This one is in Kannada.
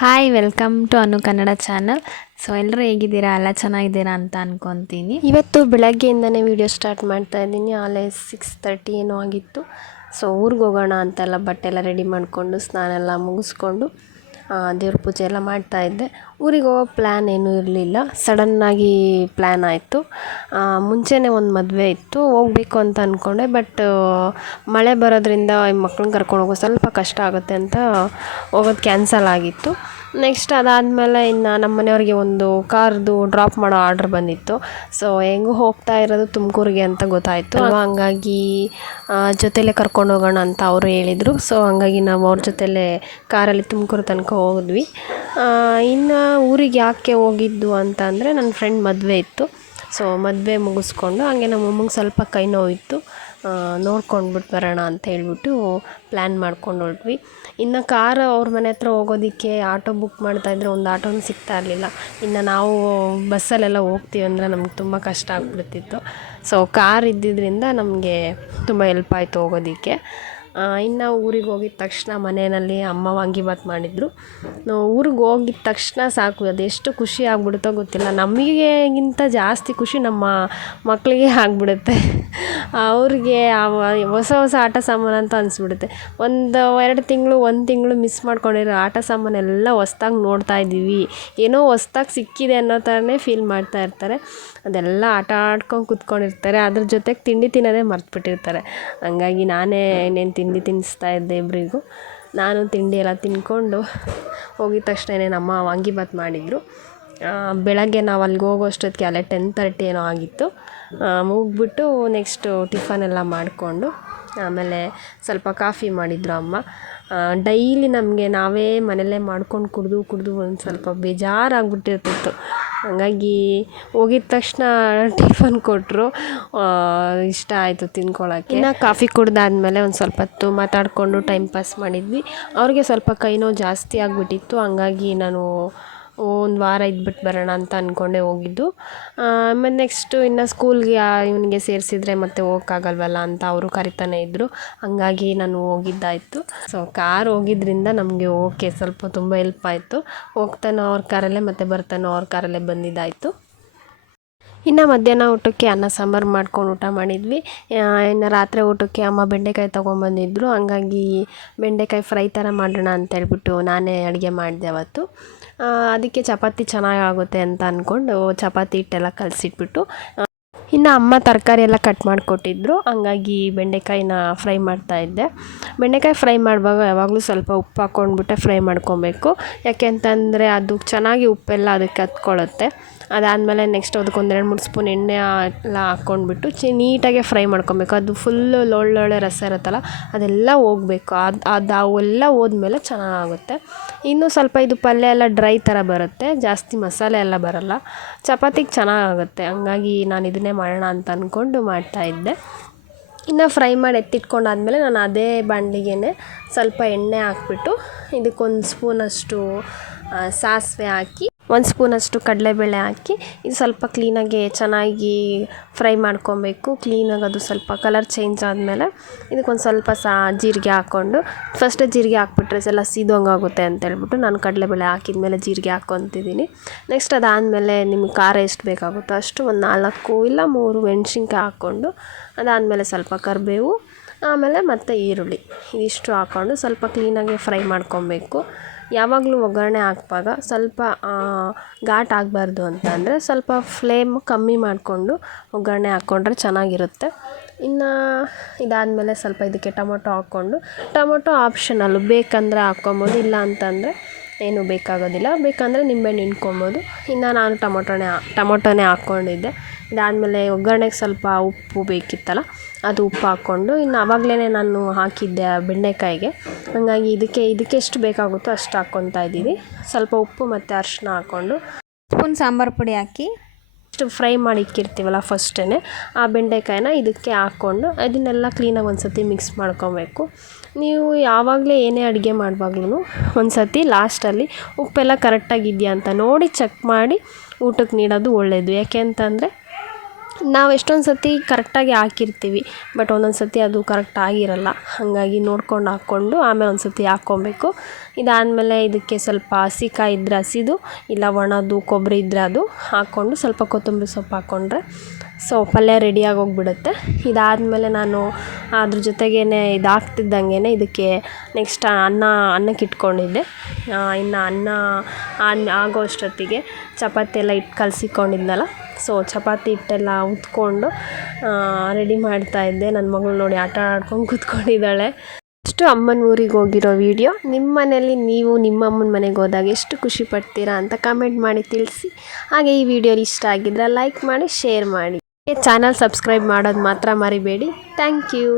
Hi welcome to Anu Kannada channel so ಎಲ್ಲರೂ ಹೇಗಿದ್ದೀರಾ? ಎಲ್ಲ ಚೆನ್ನಾಗಿದ್ದೀರಾ ಅಂತ ಅನ್ಕೊತೀನಿ. ಇವತ್ತು ಬೆಳಗ್ಗೆಯಿಂದನೇ ವಿಡಿಯೋ ಸ್ಟಾರ್ಟ್ ಮಾಡ್ತಾ ಇದ್ದೀನಿ. ಆಲೇ ಸಿಕ್ಸ್ ತರ್ಟಿ ಏನೋ ಆಗಿತ್ತು. ಸೊ ಊರಿಗೆ ಹೋಗೋಣ ಅಂತೆಲ್ಲ ಬಟ್ಟೆ ಎಲ್ಲ ರೆಡಿ ಮಾಡಿಕೊಂಡು, ಸ್ನಾನ ಎಲ್ಲ ಮುಗಿಸ್ಕೊಂಡು ದೇವ್ರ ಪೂಜೆ ಎಲ್ಲ ಮಾಡ್ತಾ ಇದ್ದೆ. ಊರಿಗೆ ಹೋಗೋ ಪ್ಲ್ಯಾನ್ ಏನೂ ಇರಲಿಲ್ಲ. ಸಡನ್ನಾಗಿ ಪ್ಲ್ಯಾನ್ ಆಯಿತು. ಮುಂಚೆನೇ ಒಂದು ಮದುವೆ ಇತ್ತು. ಹೋಗಬೇಕು ಅಂತ ಅಂದ್ಕೊಂಡೆ ಬಟ್ ಮಳೆ ಬರೋದ್ರಿಂದ ಮಕ್ಳನ್ನ ಕರ್ಕೊಂಡು ಹೋಗೋ ಸ್ವಲ್ಪ ಕಷ್ಟ ಆಗುತ್ತೆ ಅಂತ ಹೋಗೋದು ಕ್ಯಾನ್ಸಲ್ ಆಗಿತ್ತು. ನೆಕ್ಸ್ಟ್ ಅದಾದಮೇಲೆ ಇನ್ನು ನಮ್ಮ ಮನೆಯವ್ರಿಗೆ ಒಂದು ಕಾರ್ದು ಡ್ರಾಪ್ ಮಾಡೋ ಆರ್ಡ್ರ್ ಬಂದಿತ್ತು. ಸೊ ಹೆಂಗೂ ಹೋಗ್ತಾ ಇರೋದು ತುಮಕೂರಿಗೆ ಅಂತ ಗೊತ್ತಾಯಿತು. ಹಂಗಾಗಿ ಜೊತೆಲೇ ಕರ್ಕೊಂಡು ಹೋಗೋಣ ಅಂತ ಅವರು ಹೇಳಿದರು. ಸೊ ಹಂಗಾಗಿ ನಾವು ಅವ್ರ ಜೊತೆಲೇ ಕಾರಲ್ಲಿ ತುಮಕೂರು ತನಕ ಹೋದ್ವಿ. ಇನ್ನು ಊರಿಗೆ ಯಾಕೆ ಹೋಗಿದ್ದು ಅಂತ ಅಂದರೆ ನನ್ನ ಫ್ರೆಂಡ್ ಮದುವೆ ಇತ್ತು. ಸೊ ಮದುವೆ ಮುಗಿಸ್ಕೊಂಡು ಹಂಗೆ ನಮ್ಮ ಅಮ್ಮಂಗೆ ಸ್ವಲ್ಪ ಕೈ ನೋವಿತ್ತು. ನೋಡ್ಕೊಂಡ್ಬಿಟ್ಟು ಬರೋಣ ಅಂತ ಹೇಳ್ಬಿಟ್ಟು ಪ್ಲ್ಯಾನ್ ಮಾಡ್ಕೊಂಡು ಹೊರಟ್ವಿ. ಇನ್ನು ಕಾರ್ ಅವ್ರ ಮನೆ ಹತ್ರ ಹೋಗೋದಕ್ಕೆ ಆಟೋ ಬುಕ್ ಮಾಡ್ತಾ ಇದ್ರೆ ಒಂದು ಆಟೋನು ಸಿಗ್ತಾ ಇರಲಿಲ್ಲ. ಇನ್ನು ನಾವು ಬಸ್ಸಲ್ಲೆಲ್ಲ ಹೋಗ್ತೀವಿ ಅಂದರೆ ನಮ್ಗೆ ತುಂಬ ಕಷ್ಟ ಆಗ್ಬಿಡ್ತಿತ್ತು. ಸೊ ಕಾರ್ ಇದ್ದಿದ್ದರಿಂದ ನಮಗೆ ತುಂಬ ಎಲ್ಪ್ ಆಯಿತು ಹೋಗೋದಕ್ಕೆ. ಇನ್ನು ಊರಿಗೆ ಹೋಗಿದ ತಕ್ಷಣ ಮನೆಯಲ್ಲಿ ಅಮ್ಮ ವಾಂಗಿಬಾತ್ ಮಾಡಿದ್ರು. ಊರಿಗೆ ಹೋಗಿದ ತಕ್ಷಣ ಸಾಕು ಅದೆಷ್ಟು ಖುಷಿ ಆಗ್ಬಿಡುತ್ತೋ ಗೊತ್ತಿಲ್ಲ. ನಮಗೆಗಿಂತ ಜಾಸ್ತಿ ಖುಷಿ ನಮ್ಮ ಮಕ್ಕಳಿಗೆ ಆಗಿಬಿಡುತ್ತೆ. ಅವ್ರಿಗೆ ಹೊಸ ಹೊಸ ಆಟ ಸಾಮಾನು ಅಂತ ಅನಿಸ್ಬಿಡುತ್ತೆ. ಒಂದು ಎರಡು ತಿಂಗಳು, ಒಂದು ತಿಂಗಳು ಮಿಸ್ ಮಾಡ್ಕೊಂಡಿರೋ ಆಟ ಸಾಮಾನೆಲ್ಲ ಹೊಸ್ದಾಗಿ ನೋಡ್ತಾ ಇದ್ದೀವಿ. ಏನೋ ಹೊಸ್ದಾಗಿ ಸಿಕ್ಕಿದೆ ಅನ್ನೋ ಥರನೇ ಫೀಲ್ ಮಾಡ್ತಾ ಇರ್ತಾರೆ. ಅದೆಲ್ಲ ಆಟ ಆಡ್ಕೊಂಡು ಕೂತ್ಕೊಂಡಿರ್ತಾರೆ. ಅದ್ರ ಜೊತೆಗೆ ತಿಂಡಿ ತಿನ್ನೋದೇ ಮರ್ತ್ಬಿಟ್ಟಿರ್ತಾರೆ. ಹಂಗಾಗಿ ನಾನೇ ಇನ್ನೇನು ತಿಂಡಿ ತಿನ್ನಿಸ್ತಾ ಇದ್ದೆ ಇಬ್ಬರಿಗೂ ನಾನು ತಿಂಡಿ ಎಲ್ಲ ತಿಂದ್ಕೊಂಡು ಹೋಗಿದ ತಕ್ಷಣನೇ ನಮ್ಮ ವಾಂಗಿಬಾತ್ ಮಾಡಿದರು. ಬೆಳಗ್ಗೆ ನಾವು ಅಲ್ಲಿಗೆ ಹೋಗೋ ಅಷ್ಟೊತ್ತಿಗೆ ಅಲ್ಲೇ ಟೆನ್ ತರ್ಟಿ ಏನೋ ಆಗಿತ್ತು. ಮುಗಿಬಿಟ್ಟು ನೆಕ್ಸ್ಟು ಟಿಫನ್ ಎಲ್ಲ ಮಾಡಿಕೊಂಡು ಆಮೇಲೆ ಸ್ವಲ್ಪ ಕಾಫಿ ಮಾಡಿದರು ಅಮ್ಮ. ಡೈಲಿ ನಮಗೆ ನಾವೇ ಮನೆಯಲ್ಲೇ ಮಾಡ್ಕೊಂಡು ಕುಡಿದು ಕುಡಿದು ಒಂದು ಸ್ವಲ್ಪ ಬೇಜಾರಾಗ್ಬಿಟ್ಟಿರ್ತಿತ್ತು. ಹಂಗಾಗಿ ಹೋಗಿದ ತಕ್ಷಣ ಟಿಫನ್ ಕೊಟ್ಟರು ಇಷ್ಟ ಆಯಿತು ತಿನ್ಕೊಳ್ಳೋಕ್ಕೆ ಇನ್ನು ಕಾಫಿ ಕುಡ್ದಾದ್ಮೇಲೆ ಒಂದು ಸ್ವಲ್ಪ ಹೊತ್ತು ಮಾತಾಡಿಕೊಂಡು ಟೈಮ್ ಪಾಸ್ ಮಾಡಿದ್ವಿ. ಅವ್ರಿಗೆ ಸ್ವಲ್ಪ ಕೈ ನೋವು ಜಾಸ್ತಿ ಆಗಿಬಿಟ್ಟಿತ್ತು. ಹಂಗಾಗಿ ನಾನು ಒಂದು ವಾರ ಇದ್ಬಿಟ್ಟು ಬರೋಣ ಅಂತ ಅಂದ್ಕೊಂಡೆ ಹೋಗಿದ್ದು. ಆಮೇಲೆ ನೆಕ್ಸ್ಟು ಇನ್ನು ಸ್ಕೂಲ್ಗೆ ಇವನಿಗೆ ಸೇರಿಸಿದ್ರೆ ಮತ್ತೆ ಹೋಗೋಕ್ಕಾಗಲ್ವಲ್ಲ ಅಂತ ಅವರು ಕರಿತಾನೆ ಇದ್ದರು ಹಂಗಾಗಿ ನಾನು ಹೋಗಿದ್ದಾಯಿತು. ಸೊ ಕಾರ್ ಹೋಗಿದ್ದರಿಂದ ನಮಗೆ ಓಕೆ ಸ್ವಲ್ಪ ತುಂಬ ಹೆಲ್ಪ್ ಆಯಿತು. ಹೋಗ್ತಾನೋ ಅವ್ರ ಕಾರಲ್ಲೇ ಮತ್ತೆ ಬರ್ತಾನೋ ಅವ್ರ ಕಾರಲ್ಲೇ ಬಂದಿದ್ದಾಯಿತು. ಇನ್ನು ಮಧ್ಯಾಹ್ನ ಊಟಕ್ಕೆ ಅನ್ನ ಸಾಂಬಾರು ಮಾಡ್ಕೊಂಡು ಊಟ ಮಾಡಿದ್ವಿ. ಇನ್ನು ರಾತ್ರಿ ಊಟಕ್ಕೆ ಅಮ್ಮ ಬೆಂಡೆಕಾಯಿ ತೊಗೊಂಬಂದಿದ್ರು. ಹಂಗಾಗಿ ಬೆಂಡೆಕಾಯಿ ಫ್ರೈ ಥರ ಮಾಡೋಣ ಅಂತ ಹೇಳ್ಬಿಟ್ಟು ನಾನೇ ಅಡುಗೆ ಮಾಡಿದೆ ಅವತ್ತು. ಅದಕ್ಕೆ ಚಪಾತಿ ಚೆನ್ನಾಗಾಗುತ್ತೆ ಅಂತ ಅಂದ್ಕೊಂಡು ಚಪಾತಿ ಹಿಟ್ಟೆಲ್ಲ ಕಲಸಿಟ್ಬಿಟ್ಟು ಇನ್ನು ಅಮ್ಮ ತರಕಾರಿ ಎಲ್ಲ ಕಟ್ ಮಾಡಿಕೊಟ್ಟಿದ್ರು. ಹಂಗಾಗಿ ಬೆಂಡೆಕಾಯಿನ ಫ್ರೈ ಮಾಡ್ತಾ ಇದ್ದೆ. ಬೆಂಡೆಕಾಯಿ ಫ್ರೈ ಮಾಡುವಾಗ ಯಾವಾಗಲೂ ಸ್ವಲ್ಪ ಉಪ್ಪು ಹಾಕ್ಕೊಂಡ್ಬಿಟ್ಟೆ ಫ್ರೈ ಮಾಡ್ಕೊಬೇಕು. ಯಾಕೆ ಅಂತಂದರೆ ಅದು ಚೆನ್ನಾಗಿ ಉಪ್ಪೆಲ್ಲ ಅದಕ್ಕೆ ಹತ್ಕೊಳ್ಳುತ್ತೆ. ಅದಾದಮೇಲೆ ನೆಕ್ಸ್ಟ್ ಅದಕ್ಕೆ ಒಂದೆರಡು ಮೂರು ಸ್ಪೂನ್ ಎಣ್ಣೆ ಎಲ್ಲ ಹಾಕ್ಕೊಂಡ್ಬಿಟ್ಟು ಚಿ ನೀಟಾಗೆ ಫ್ರೈ ಮಾಡ್ಕೊಬೇಕು. ಅದು ಫುಲ್ಲು ಒಳ್ಳೊಳ್ಳೆ ರಸ ಇರುತ್ತಲ್ಲ, ಅದೆಲ್ಲ ಹೋಗ್ಬೇಕು. ಅದು ಅದು ಅವೆಲ್ಲ ಹೋದ್ಮೇಲೆ ಚೆನ್ನಾಗಾಗುತ್ತೆ. ಇನ್ನೂ ಸ್ವಲ್ಪ ಇದು ಪಲ್ಯ ಎಲ್ಲ ಡ್ರೈ ಥರ ಬರುತ್ತೆ, ಜಾಸ್ತಿ ಮಸಾಲೆ ಎಲ್ಲ ಬರಲ್ಲ. ಚಪಾತಿಗೆ ಚೆನ್ನಾಗಾಗುತ್ತೆ. ಹಂಗಾಗಿ ನಾನು ಇದನ್ನೇ ಮಾಡೋಣ ಅಂತ ಅಂದ್ಕೊಂಡು ಮಾಡ್ತಾಯಿದ್ದೆ ಇನ್ನು ಫ್ರೈ ಮಾಡಿ ಎತ್ತಿಟ್ಕೊಂಡಾದ್ಮೇಲೆ ನಾನು ಅದೇ ಬಾಣಲಿಗೆ ಸ್ವಲ್ಪ ಎಣ್ಣೆ ಹಾಕ್ಬಿಟ್ಟು ಇದಕ್ಕೊಂದು ಸ್ಪೂನಷ್ಟು ಸಾಸಿವೆ ಹಾಕಿ ಒಂದು ಸ್ಪೂನಷ್ಟು ಕಡಲೆಬೇಳೆ ಹಾಕಿ ಇದು ಸ್ವಲ್ಪ ಕ್ಲೀನಾಗಿ ಚೆನ್ನಾಗಿ ಫ್ರೈ ಮಾಡ್ಕೊಬೇಕು. ಕ್ಲೀನಾಗಿ ಅದು ಸ್ವಲ್ಪ ಕಲರ್ ಚೇಂಜ್ ಆದಮೇಲೆ ಇದಕ್ಕೊಂದು ಸ್ವಲ್ಪ ಸಾ ಜೀರಿಗೆ ಹಾಕ್ಕೊಂಡು ಫಸ್ಟ್ ಜೀರಿಗೆ ಹಾಕ್ಬಿಟ್ರೆ ಎಲ್ಲ ಸೀದೋಂಗಾಗುತ್ತೆ ಅಂತೇಳ್ಬಿಟ್ಟು ನಾನು ಕಡಲೆಬೇಳೆ ಹಾಕಿದ್ಮೇಲೆ ಜೀರಿಗೆ ಹಾಕ್ಕೊತಿದ್ದೀನಿ. ನೆಕ್ಸ್ಟ್ ಅದಾದಮೇಲೆ ನಿಮ್ಗೆ ಖಾರ ಎಷ್ಟು ಬೇಕಾಗುತ್ತೋ ಅಷ್ಟು ಒಂದು ನಾಲ್ಕು ಇಲ್ಲ ಮೂರು ಮೆಣಸಿನ್ಕಾಯಿ ಹಾಕ್ಕೊಂಡು ಅದಾದಮೇಲೆ ಸ್ವಲ್ಪ ಕರಿಬೇವು, ಆಮೇಲೆ ಮತ್ತು ಈರುಳ್ಳಿ. ಇದಿಷ್ಟು ಹಾಕ್ಕೊಂಡು ಸ್ವಲ್ಪ ಕ್ಲೀನಾಗಿ ಫ್ರೈ ಮಾಡ್ಕೊಬೇಕು. ಯಾವಾಗಲೂ ಒಗ್ಗರಣೆ ಹಾಕ್ವಾಗ ಸ್ವಲ್ಪ ಘಾಟ್ ಆಗಬಾರ್ದು ಅಂತ ಅಂದರೆ ಸ್ವಲ್ಪ ಫ್ಲೇಮ್ ಕಮ್ಮಿ ಮಾಡಿಕೊಂಡು ಒಗ್ಗರಣೆ ಹಾಕ್ಕೊಂಡ್ರೆ ಚೆನ್ನಾಗಿರುತ್ತೆ. ಇನ್ನು ಇದಾದಮೇಲೆ ಸ್ವಲ್ಪ ಇದಕ್ಕೆ ಟೊಮೊಟೊ ಹಾಕ್ಕೊಂಡು, ಟೊಮೊಟೊ ಆಪ್ಷನಲ್ಲು ಬೇಕಂದರೆ ಹಾಕ್ಕೊಬೋದು, ಇಲ್ಲ ಅಂತಂದರೆ ಏನೂ ಬೇಕಾಗೋದಿಲ್ಲ. ಬೇಕಂದರೆ ನಿಂಬೆಹಣ್ಣು ಹಿಂಡ್ಕೊಬೋದು ಇನ್ನು ನಾನು ಟೊಮೊಟೊನೇ ಟೊಮೊಟೊನೇ ಹಾಕ್ಕೊಂಡಿದ್ದೆ. ಇದಾದಮೇಲೆ ಒಗ್ಗರಣೆಗೆ ಸ್ವಲ್ಪ ಉಪ್ಪು ಬೇಕಿತ್ತಲ್ಲ ಅದು ಉಪ್ಪು ಹಾಕ್ಕೊಂಡು ಇನ್ನು ಆವಾಗಲೇ ನಾನು ಹಾಕಿದ್ದೆ ಬೆಂಡೆಕಾಯಿಗೆ. ಹಾಗಾಗಿ ಇದಕ್ಕೆ ಇದಕ್ಕೆ ಎಷ್ಟು ಬೇಕಾಗುತ್ತೋ ಅಷ್ಟು ಹಾಕ್ಕೊತಾ ಇದ್ದೀವಿ. ಸ್ವಲ್ಪ ಉಪ್ಪು ಮತ್ತು ಅರಿಶಿನ ಹಾಕ್ಕೊಂಡು. ಸ್ಪೂನ್ ಸಾಂಬಾರು ಪುಡಿ ಹಾಕಿ. ಅಷ್ಟು ಫ್ರೈ ಮಾಡಿ ಇಕ್ಕಿರ್ತೀವಲ್ಲ ಫಸ್ಟೇ ಆ ಬೆಂಡೆಕಾಯಿನ ಇದಕ್ಕೆ ಹಾಕ್ಕೊಂಡು ಅದನ್ನೆಲ್ಲ ಕ್ಲೀನಾಗಿ ಒಂದು ಸತಿ ಮಿಕ್ಸ್ ಮಾಡ್ಕೊಬೇಕು. ನೀವು ಯಾವಾಗಲೇ ಏನೇ ಅಡುಗೆ ಮಾಡುವಾಗ್ಲೂ ಒಂದು ಸತಿ ಲಾಸ್ಟಲ್ಲಿ ಉಪ್ಪೆಲ್ಲ ಕರೆಕ್ಟಾಗಿದೆಯಾ ಅಂತ ನೋಡಿ ಚೆಕ್ ಮಾಡಿ ಊಟಕ್ಕೆ ನೀಡೋದು ಒಳ್ಳೆಯದು ಯಾಕೆ ಅಂತಂದರೆ ನಾವು ಎಷ್ಟೊಂದು ಸತಿ ಕರೆಕ್ಟಾಗಿ ಹಾಕಿರ್ತೀವಿ, ಬಟ್ ಒಂದೊಂದು ಸತಿ ಅದು ಕರೆಕ್ಟ್ ಆಗಿರಲ್ಲ. ಹಾಗಾಗಿ ನೋಡ್ಕೊಂಡು ಹಾಕ್ಕೊಂಡು ಆಮೇಲೆ ಒಂದು ಸತಿ ಹಾಕ್ಕೊಬೇಕು. ಇದಾದಮೇಲೆ ಇದಕ್ಕೆ ಸ್ವಲ್ಪ ಹಸಿಕಾಯಿ ಇದ್ದರೆ ಹಸಿದು, ಇಲ್ಲ ಒಣದು, ಕೊಬ್ಬರಿ ಇದ್ದರೆ ಅದು ಹಾಕ್ಕೊಂಡು ಸ್ವಲ್ಪ ಕೊತ್ತಂಬರಿ ಸೊಪ್ಪು ಹಾಕ್ಕೊಂಡ್ರೆ ಸೊ ಪಲ್ಯ ರೆಡಿಯಾಗಿ ಹೋಗ್ಬಿಡುತ್ತೆ ಇದಾದಮೇಲೆ ನಾನು ಅದ್ರ ಜೊತೆಗೇ ಇದಾಗ್ತಿದ್ದಂಗೇನೆ ಇದಕ್ಕೆ ನೆಕ್ಸ್ಟ್ ಅನ್ನ, ಅನ್ನಕ್ಕೆ ಇಟ್ಕೊಂಡಿದ್ದೆ. ಇನ್ನು ಅನ್ನ ಅನ್ನ ಆಗೋ ಅಷ್ಟೊತ್ತಿಗೆ ಚಪಾತಿ ಎಲ್ಲ ಹಿಟ್ಟು ಕಲಸಿಕೊಂಡಿದ್ನಲ್ಲ, ಸೊ ಚಪಾತಿ ಹಿಟ್ಟೆಲ್ಲ ಉತ್ಕೊಂಡು ರೆಡಿ ಮಾಡ್ತಾಯಿದ್ದೆ ನನ್ನ ಮಗಳು ನೋಡಿ ಆಟ ಆಡ್ಕೊಂಡು ಕೂತ್ಕೊಂಡಿದ್ದಾಳೆ. ಇಷ್ಟು ಅಮ್ಮನ ಊರಿಗೆ ಹೋಗಿರೋ ವಿಡಿಯೋ ನಿಮ್ಮ ಮನೇಲಿ ನೀವು ನಿಮ್ಮ ಅಮ್ಮನ ಮನೆಗೆ ಹೋದಾಗ ಎಷ್ಟು ಖುಷಿ ಪಡ್ತೀರಾ ಅಂತ ಕಮೆಂಟ್ ಮಾಡಿ ತಿಳಿಸಿ. ಹಾಗೆ ಈ ವಿಡಿಯೋ ಇಷ್ಟ ಆಗಿದ್ರೆ ಲೈಕ್ ಮಾಡಿ ಶೇರ್ ಮಾಡಿ. ಚಾನಲ್ ಸಬ್ಸ್ಕ್ರೈಬ್ ಮಾಡೋದು ಮಾತ್ರ ಮರಿಬೇಡಿ. Thank you.